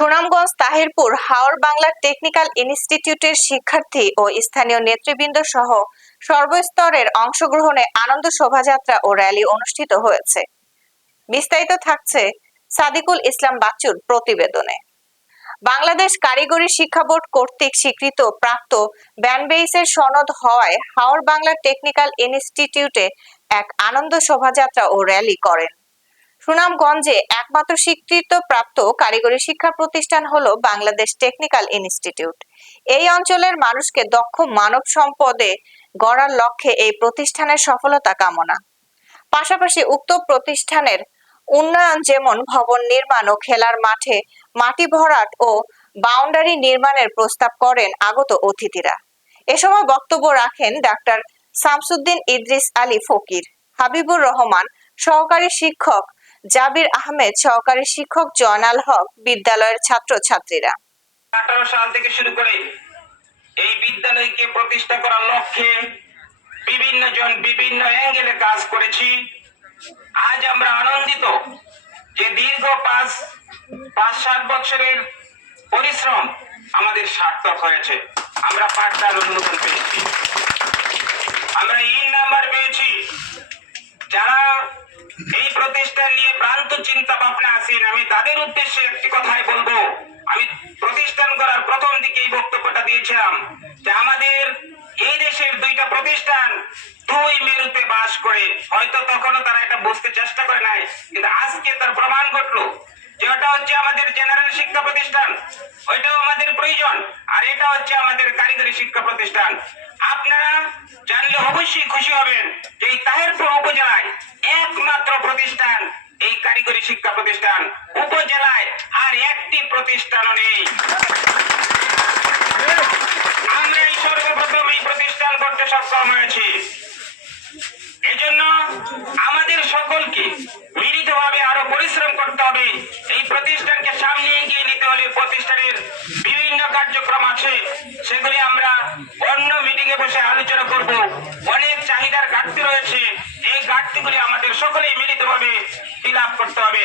সুনামগঞ্জ, তাহিরপুর, হাওর Bangla technical ইনস্টিটিউটের শিক্ষার্থী ও স্থানীয় নেতৃবৃন্দ সহ সর্বস্তরের অংশগ্রহণে আনন্দ শোভাযাত্রা ও র্যালি অনুষ্ঠিত হয়েছে। বিস্তারিত থাকছে সাদিকুল ইসলাম বাচ্চুর প্রতিবেদনে। বাংলাদেশ কারিগরি শিক্ষা বোর্ড কর্তৃক স্বীকৃত প্রাপ্ত ব্যানবেইসের সনদ হওয়ায় হাওর বাংলা টেকনিক্যাল ইনস্টিটিউটে এক আনন্দ শোভাযাত্রা ও র্যালি করেন। সুনামগঞ্জে একমাত্র স্বীকৃত প্রাপ্ত কারিগরি শিক্ষা প্রতিষ্ঠান হলো বাংলাদেশ টেকনিক্যাল ইনস্টিটিউট। এই অঞ্চলের মানুষকে দক্ষ মানব সম্পদে গড়ার লক্ষ্যে এই প্রতিষ্ঠানের সফলতা কামনা। পাশাপাশি উক্ত প্রতিষ্ঠানের উন্নয়ন যেমন ভবন নির্মাণ ও খেলার মাঠে মাটি ভরাট ও বাউন্ডারি নির্মাণের প্রস্তাব করেন আগত অতিথিরা। এ সময় বক্তব্য রাখেন ডাক্তার শামসুদ্দিন ইদ্রিস আলী ফকির, হাবিবুর রহমান সহকারী শিক্ষক জাবির আহমেদ সহকারী শিক্ষক জয়নাল হক, বিদ্যালয়ের ছাত্রছাত্রীরা। আঠারো সাল থেকে শুরু করে এই বিদ্যালয়কে প্রতিষ্ঠা করার লক্ষ্যে বিভিন্ন জন বিভিন্ন অ্যাঙ্গেলে কাজ করেছি। আজ আমরা আনন্দিত যে দীর্ঘ পাঁচ পাঁচ, সাত বছরের পরিশ্রম আমাদের সার্থক হয়েছে। আমরা অনুমোদন পেয়েছি। আমরা নাম্বার পেয়েছি। যারা এই প্রতিষ্ঠান নিয়ে ভ্রান্ত চিন্তা ভাবনা আছেন আমি তাদের উদ্দেশ্যে একটি কথাই বলব। আমি প্রতিষ্ঠান করার প্রথম দিকে এই বক্তব্যটা দিয়েছিলাম যে আমাদের এই দেশের দুইটা প্রতিষ্ঠান দুই মেরুতে বাস করে। হয়তো তখনও তারা এটা বুঝতে চেষ্টা করে নাই, কিন্তু আজকে তার প্রমাণ ঘটলো যে ওটা হচ্ছে আমাদের জেনারেল শিক্ষা প্রতিষ্ঠান, ওইটাও আমাদের প্রয়োজন, আর এটা হচ্ছে আমাদের কারিগরি শিক্ষা প্রতিষ্ঠান। আপনারা জানলে অবশ্যই খুশি হবেন যে এই একমাত্র প্রতিষ্ঠান কারিগরি শিক্ষা প্রতিষ্ঠান উপজেলায় আর একটি প্রতিষ্ঠানও নেই। আমরা এই সর্বপ্রথম এই প্রতিষ্ঠান করতে সক্ষম হয়েছি। এজন্য আমাদের সকলকে মিলিতভাবে আরও পরিশ্রম করতে হবে। এই প্রতিষ্ঠানকে সামনে এগিয়ে নিতে হলে প্রতিষ্ঠানের বিভিন্ন কার্যক্রম আছে। সেগুলি আমরা অন্য মিটিং এ বসে লাভ করতে হবে।